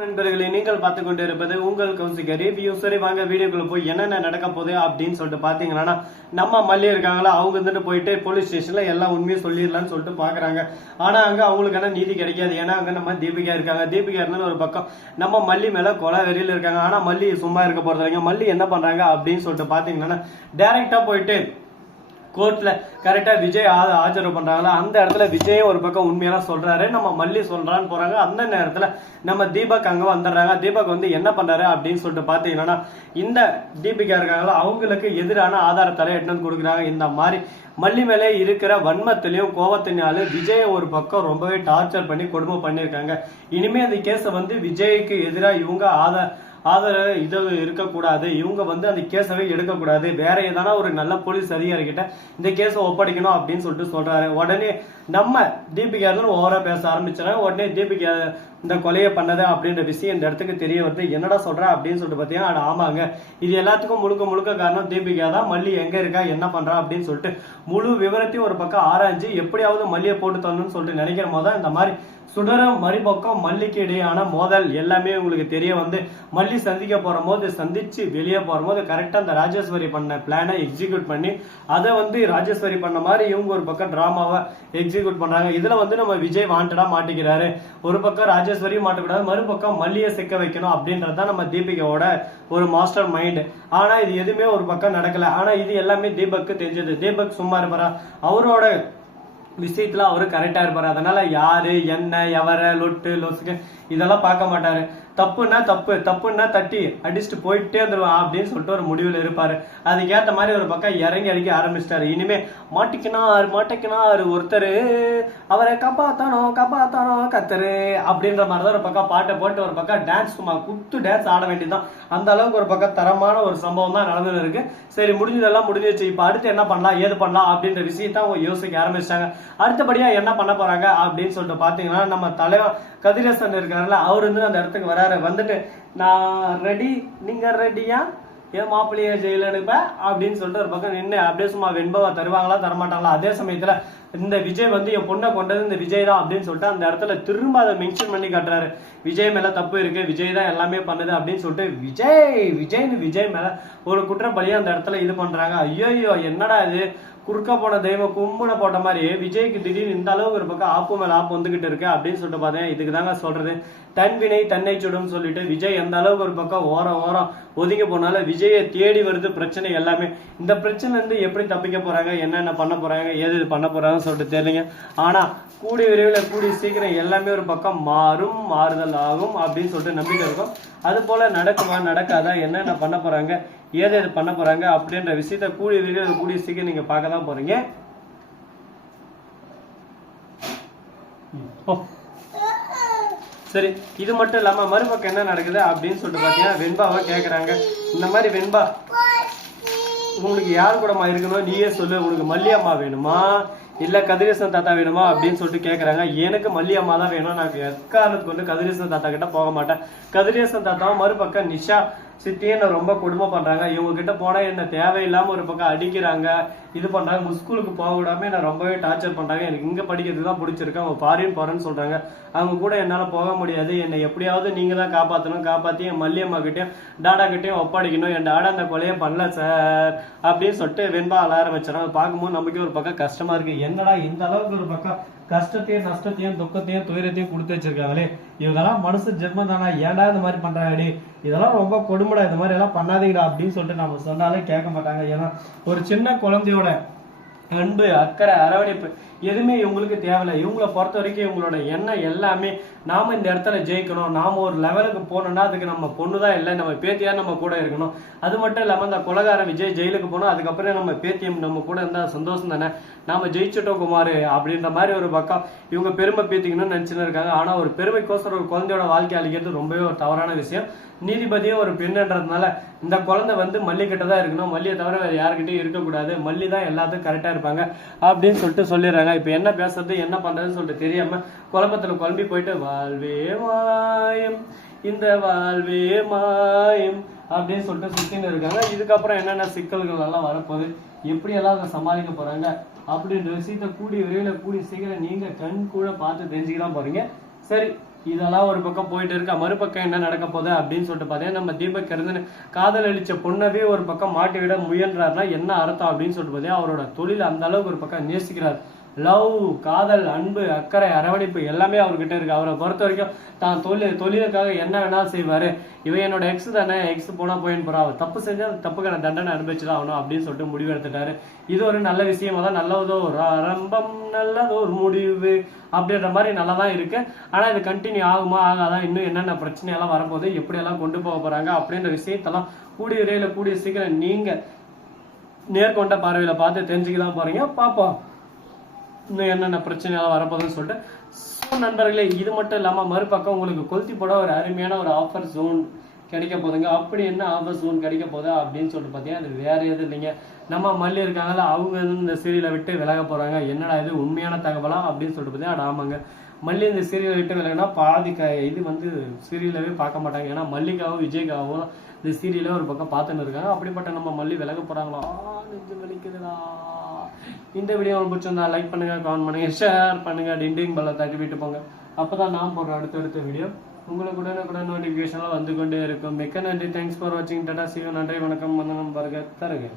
நண்பர்களை நீங்கள் பார்த்து கொண்டு இருப்பது உங்கள் கௌசிக ரிவ்யூ. சரி வாங்க வீடியோக்குள்ள போய் என்னென்ன நடக்க போகுது அப்படின்னு சொல்லிட்டு பாத்தீங்கன்னா, நம்ம மல்லி இருக்காங்களா அவங்க வந்துட்டு போயிட்டு போலீஸ் ஸ்டேஷன்ல எல்லாம் உண்மையை சொல்லிடலாம்னு சொல்லிட்டு பாக்குறாங்க. ஆனா அங்க அவங்களுக்கான நீதி கிடைக்காது. ஏன்னா அங்க நம்ம தீபிகா இருக்காங்க. தீபிகா இருந்தாலும் ஒரு பக்கம் நம்ம மல்லி மேல கொலை வெறியில இருக்காங்க. ஆனா மல்லி சும்மா இருக்க போறதுங்க. மல்லி என்ன பண்றாங்க அப்படின்னு சொல்லிட்டு பாத்தீங்கன்னா, டைரக்டா போயிட்டு கோர்ட்ல கரெக்டா விஜய் ஆஜர் பண்றாங்களா அந்த இடத்துல விஜய் ஒரு பக்கம் உண்மையெல்லாம் சொல்றாரு, நம்ம மல்லி சொல்றான்னு போறாங்க. அந்த நேரத்துல நம்ம தீபக் அங்க வந்துடுறாங்க. தீபக் வந்து என்ன பண்றாரு அப்படின்னு சொல்லிட்டு பாத்தீங்கன்னா, இந்த தீபிகா இருக்காங்களா அவங்களுக்கு எதிரான ஆதாரத்தலை எடுத்து கொடுக்குறாங்க. இந்த மாதிரி மல்லி மேலே இருக்கிற வன்மத்திலையும் கோவத்தினாலும் விஜய் ஒரு பக்கம் ரொம்பவே டார்ச்சர் பண்ணி கொடுமை பண்ணியிருக்காங்க. இனிமே அந்த கேஸை வந்து விஜய்க்கு எதிராக இவங்க ஆதரவு இது இருக்கக்கூடாது. இவங்க வந்து அந்த கேஸவே எடுக்கக்கூடாது. வேற ஏதானா ஒரு நல்ல போலீஸ் அதிகாரி கிட்ட இந்த கேஸை ஒப்படைக்கணும் அப்படின்னு சொல்லிட்டு சொல்றாரு. உடனே நம்ம தீபிகா ஓவரா பேச ஆரம்பிச்சாங்க. உடனே தீபிகா இந்த கொலையை பண்ணது அப்படின்ற விஷயம் இந்த இடத்துக்கு தெரிய வருது. என்னடா சொல்ற அப்படின்னு சொல்லிட்டு பாத்தீங்கன்னா, ஆமாங்க இது எல்லாத்துக்கும் முழுக்க காரணம் தீபிகா தான். மல்லி எங்க இருக்கா என்ன பண்றா அப்படின்னு சொல்லிட்டு முழு விவரத்தையும் ஒரு பக்கம் ஆராய்ஞ்சு எப்படியாவது மல்லியை போட்டு தரணும்னு சொல்லிட்டு நினைக்கிற போது இந்த மாதிரி சுடரம் மறுபக்கம் மல்லிக்கு இடையான மோதல் எல்லாமே உங்களுக்கு தெரிய வந்து மல்லி சந்திக்க போற போது சந்திச்சு வெளியே போற போது கரெக்டா அந்த ராஜேஸ்வரி பண்ண பிளானை எக்ஸிக்யூட் பண்ணி அதை வந்து ராஜேஸ்வரி பண்ண மாதிரி இவங்க ஒரு பக்கம் டிராமாவை எக்ஸிக்யூட் பண்றாங்க. இதுல வந்து நம்ம விஜய் வாண்டடா மாட்டிக்கிறாரு. ஒரு பக்கம் ராஜேஸ்வரியும் மாட்டக்கூடாது, மறுபக்கம் மல்லியை சிக்க வைக்கணும் அப்படின்றதுதான் நம்ம தீபிகாவோட ஒரு மாஸ்டர் மைண்ட். ஆனா இது எதுவுமே ஒரு பக்கம் நடக்கல. ஆனா இது எல்லாமே தீபக்கு தெரிஞ்சது. தீபக் சும்மா இருப்பாரா? அவரோட விஷயத்துல அவரு கரெக்டா இருப்பாரு. அதனால யாரு என்ன எவர லொட்டு லொசுக்கு இதெல்லாம் பார்க்க மாட்டாரு. தப்புன்னா தப்புன்னா தட்டி அடிச்சுட்டு போயிட்டே வந்துருவான் அப்படின்னு சொல்லிட்டு ஒரு முடிவில் இருப்பாரு. அதுக்கேற்ற மாதிரி ஒரு பக்கம் இறங்கி அடிக்க ஆரம்பிச்சிட்டாரு. இனிமே மாட்டிக்கினார் ஒருத்தர், அவரை காப்பாத்தானோ கத்தரு அப்படின்ற மாதிரிதான் ஒரு பக்கம் பாட்டை போட்டு ஒரு பக்கம் டான்ஸ் சும்மா குத்து டான்ஸ் ஆட வேண்டியதுதான். அந்த அளவுக்கு ஒரு பக்கம் தரமான ஒரு சம்பவம் தான் நடந்துன்னு இருக்கு. சரி முடிஞ்சதெல்லாம் முடிஞ்சிச்சு. இப்ப அடுத்து என்ன பண்ணலாம் ஏது பண்ணலாம் அப்படின்ற விஷயத்த அவங்க யோசிக்க ஆரம்பிச்சிட்டாங்க. அடுத்தபடியா என்ன பண்ண போறாங்க அப்படின்னு சொல்லிட்டு பாத்தீங்கன்னா, நம்ம தலைவர் கதிரேசன் இருக்காருல்ல அவர் வந்து அந்த இடத்துக்கு வராரு. வந்துட்டு நான் ரெடி நீங்க ரெடியா ஏன் மாப்பிள்ளைய ஜெயில அனுப்ப அப்படின்னு சொல்லிட்டு ஒரு பக்கம் நின்று அப்படியே சும்மா வெண்பாவை தருவாங்களா தரமாட்டாங்களா. அதே சமயத்துல இந்த விஜய் வந்து என் பொண்ணை கொண்டது இந்த விஜய் தான் அப்படின்னு சொல்லிட்டு அந்த இடத்துல திரும்ப அதை மென்ஷன் பண்ணி காட்டுறாரு. விஜய் மேல தப்பு இருக்கு, விஜய் தான் எல்லாமே பண்ணுது அப்படின்னு சொல்லிட்டு விஜய் மேல ஒரு குற்றப்பழியா அந்த இடத்துல இது பண்றாங்க. ஐயோ என்னடா இது குறுக்க போன தெய்வம் கும்புன போட்ட மாதிரி விஜய்க்கு திடீர்னு இந்த அளவுக்கு ஒரு பக்கம் ஆப்பு மேல ஆப்பு வந்துகிட்டு இருக்கு அப்படின்னு சொல்லிட்டு பார்த்தேன். இதுக்கு தாங்க சொல்றது தன்வினை தன்னை சுடும் சொல்லிட்டு விஜய் எந்த அளவுக்கு ஒரு பக்கம் ஓரம் ஒதுங்கி போனாலும் விஜயை தேடி வருது பிரச்சனை எல்லாமே. இந்த பிரச்சனை இருந்து எப்படி தப்பிக்க போறாங்க என்னென்ன பண்ண போறாங்க ஏது பண்ண போறாங்கன்னு சொல்லிட்டு தெரியலங்க. ஆனா கூடிய விரைவில் கூடிய சீக்கிரம் எல்லாமே ஒரு பக்கம் மாறுதல் ஆகும் அப்படின்னு சொல்லிட்டு நம்பிக்கை இருக்கும். அது போல நடக்குமா நடக்காதா என்னென்ன பண்ண போறாங்க ஏது பண்ண போறாங்க அப்படின்ற விஷயத்த கூடிய விரைவில் கூடிய சீக்கிரம் நீங்க பார்க்க தான் போறீங்க. சரி இது மட்டும் இல்லாம மறுபக்கம் என்ன நடக்குது அப்படின்னு சொல்லிட்டு பாத்தீங்கன்னா, வெண்பாவை கேக்குறாங்க. இந்த மாதிரி வெண்பா உங்களுக்கு யாரு கூடமா இருக்கணும் நீயே சொல்லு, உனக்கு மல்லியம்மா வேணுமா இல்ல கதிரேசன் தாத்தா வேணுமா அப்படின்னு சொல்லிட்டு கேக்குறாங்க. எனக்கு மல்லியம்மா தான் வேணும். நான் எக்காரணத்துக்கு கொண்டு கதிரேசன் தாத்தா கிட்ட போக மாட்டேன். கதிரேசன் தாத்தாவும் மறுபக்கம் நிஷா சித்தியே என்ன ரொம்ப கொடுமை பண்றாங்க. இவங்க கிட்ட போனா என்ன தேவையில்லாம ஒரு பக்கம் அடிக்கிறாங்க இது பண்றாங்க. ஸ்கூலுக்கு போக விடாம என்ன ரொம்பவே டார்ச்சர் பண்றாங்க. எனக்கு இங்க படிக்கிறதுக்கு தான் பிடிச்சிருக்கு. அவங்க ஃபாரின் போறேன்னு சொல்றாங்க. அவங்க கூட என்னால போக முடியாது. என்னை எப்படியாவது நீங்க தான் காப்பாற்றணும். காப்பாத்தி என் மல்லியம்மா கிட்டயும் டாடா கிட்டயும் ஒப்படைக்கணும். என் டாடா அந்த கொலையை பண்ணல சார் அப்படின்னு சொல்லிட்டு வெண்பா அலார வச்சிடறாங்க. பார்க்கும்போது நமக்கு ஒரு பக்கம் கஷ்டமா இருக்கு. என்னடா இந்த அளவுக்கு ஒரு பக்கம் கஷ்டத்தையும் நஷ்டத்தையும் துக்கத்தையும் துயரத்தையும் கொடுத்து வச்சிருக்காங்களே, இவங்கெல்லாம் மனசு ஜென்மம் தானா, ஏன்டா இந்த மாதிரி பண்றாங்கடி, இதெல்லாம் ரொம்ப கொடுமைடா, இந்த மாதிரி எல்லாம் பண்ணாதீங்கடா அப்படின்னு சொல்லிட்டு நம்ம சொன்னாலே கேட்க மாட்டாங்க. ஏன்னா ஒரு சின்ன குழந்தையோட அன்பு அக்கறை அரவணைப்பு எதுவுமே இவங்களுக்கு தேவையில்லை. இவங்களை பொறுத்த வரைக்கும் இவங்களோட எண்ணம் எல்லாமே நாம இந்த இடத்துல ஜெயிக்கணும், நாம ஒரு லெவலுக்கு போனோம்னா அதுக்கு நம்ம பொண்ணுதான் இல்லை நம்ம பேத்தியா நம்ம கூட இருக்கணும். அது மட்டும் இல்லாம இந்த கொலகாரன் விஜய் ஜெயிலுக்கு போனோம் அதுக்கப்புறம் நம்ம பேத்தியம் நம்ம கூட இருந்தா சந்தோஷம் தானே, நாம ஜெயிச்சுட்டோம் குமார் அப்படின்ற மாதிரி ஒரு பக்கம் இவங்க பெருமை பேத்திக்கணும்னு நினைச்சுன்னு இருக்காங்க. ஆனா ஒரு பெருமைக்கோசரம் ஒரு குழந்தையோட வாழ்க்கை அழிக்கிறது ரொம்பவே ஒரு தவறான விஷயம். நீதிபதியும் ஒரு பெண்ணுன்றதுனால இந்த குழந்தை வந்து மல்லி கிட்ட தான் இருக்கணும், மல்லியை தவிர வேற யாருக்கிட்டையும் இருக்கக்கூடாது, மல்லி தான் எல்லாத்துக்கும் கரெக்டா இருப்பாங்க அப்படின்னு சொல்லிட்டு சொல்லிடுறாங்க. இப்ப என்ன பேசுறது என்ன பண்றதுன்னு சொல்லிட்டு தெரியாம குழப்பத்துல குழம்பி போயிட்டு வாழ்வே மாயம் இந்த வாழ்வே மாயம் அப்படின்னு சொல்லிட்டு சுத்தின்னு இருக்காங்க. இதுக்கப்புறம் என்னென்ன சிக்கல்கள் எல்லாம் வரப்போகுது எப்படி எல்லாம் அதை சமாளிக்க போறாங்க அப்படின்ற விஷயத்த கூடிய விரைவில் கூடிய சீக்கிரம் நீங்க கண் கூட பார்த்து தெரிஞ்சுக்கலாம் போறீங்க. சரி இதெல்லாம் ஒரு பக்கம் போயிட்டு இருக்க, மறுபக்கம் என்ன நடக்க போகுது அப்படின்னு சொல்லிட்டு பார்த்தீங்கன்னா நம்ம தீபக் இருந்து காதல் அளிச்ச பொண்ணவே ஒரு பக்கம் மாட்டி விட முயன்றாருன்னா என்ன அர்த்தம் அப்படின்னு சொல்லிட்டு பார்த்தீங்கன்னா அவரோட தொழில் அந்த அளவுக்கு ஒரு பக்கம் நேசிக்கிறார். லவ், காதல், அன்பு, அக்கறை, அரவணைப்பு எல்லாமே அவர்கிட்ட இருக்கு. அவரை பொறுத்த வரைக்கும் தான் தொழிலுக்காக என்ன வேணாலும் செய்வாரு. இவன் என்னோட எக்ஸ் தானே, எக்ஸ் போனா போயின்னு போறா, அவ தப்பு செஞ்சா தப்புக்கான தண்டனை அனுபவிச்சுதான் ஆகணும் அப்படின்னு சொல்லிட்டு முடிவு எடுத்துட்டாரு. இது ஒரு நல்ல விஷயமா தான், நல்லதோ ஒரு ஆரம்பம் நல்லதோ ஒரு முடிவு அப்படின்ற மாதிரி நல்லா தான் இருக்கு. ஆனா இது கண்டினியூ ஆகுமா ஆகாதான், இன்னும் என்னென்ன பிரச்சனையெல்லாம் வரப்போகுது, எப்படியெல்லாம் கொண்டு போக போறாங்க அப்படின்ற விஷயத்தெல்லாம் கூடிய விரையில கூடிய சீக்கிரம் நீங்க நேர்கொண்ட பார்வையில பார்த்து தெரிஞ்சுக்கதான் போறீங்க. பார்ப்போம் இன்னும் என்னென்ன பிரச்சனையெல்லாம் வரப்போகுதுன்னு சொல்லிட்டு. ஸோ நண்பர்களே, இது மட்டும் இல்லாமல் மறுபக்கம் உங்களுக்கு கொளுத்தி போட ஒரு அருமையான ஒரு ஆஃபர் ஜோன் கிடைக்க போதுங்க. அப்படி என்ன ஆஃபர் ஜோன் கிடைக்க போகுது அப்படின்னு சொல்லிட்டு பார்த்தீங்கன்னா அது வேற எதுவும் இல்லைங்க, நம்ம மல்லி இருக்காங்கல்ல அவங்க இந்த சீரியலை விட்டு விலக போறாங்க. என்னடா இது உண்மையான தகவலா அப்படின்னு சொல்லிட்டு பார்த்தீங்கன்னா ஆமாங்க, மல்லி இந்த சீரியலை விட்டு விலகினா பாதி இது வந்து சீரியலவே பார்க்க மாட்டாங்க. ஏன்னா மல்லிகாவும் விஜய்காவும் இந்த சீரியலே ஒரு பக்கம் பார்த்துன்னு இருக்காங்க. அப்படிப்பட்ட நம்ம மல்லி விலக போறாங்களா, நெஞ்சு வலிக்குதுடா. இந்த வீடியோ உங்களுக்கு பிடிச்சிருந்தா லைக் பண்ணுங்க, கமெண்ட் பண்ணுங்க, ஷேர் பண்ணுங்க, டிண்டிங் பெல்லை தட்டி விட்டு போங்க. அப்பதான் நான் போடுற அடுத்தடுத்த வீடியோ உங்களுக்கு உடனுக்குடன் நோட்டிபிகேஷன்லாம் வந்து கொண்டே இருக்கும். மிக்க நன்றி. தேங்க்ஸ் ஃபார் வாட்சிங். Tata, see you. நன்றி, வணக்கம், வந்தனம், பர்கர் தருக.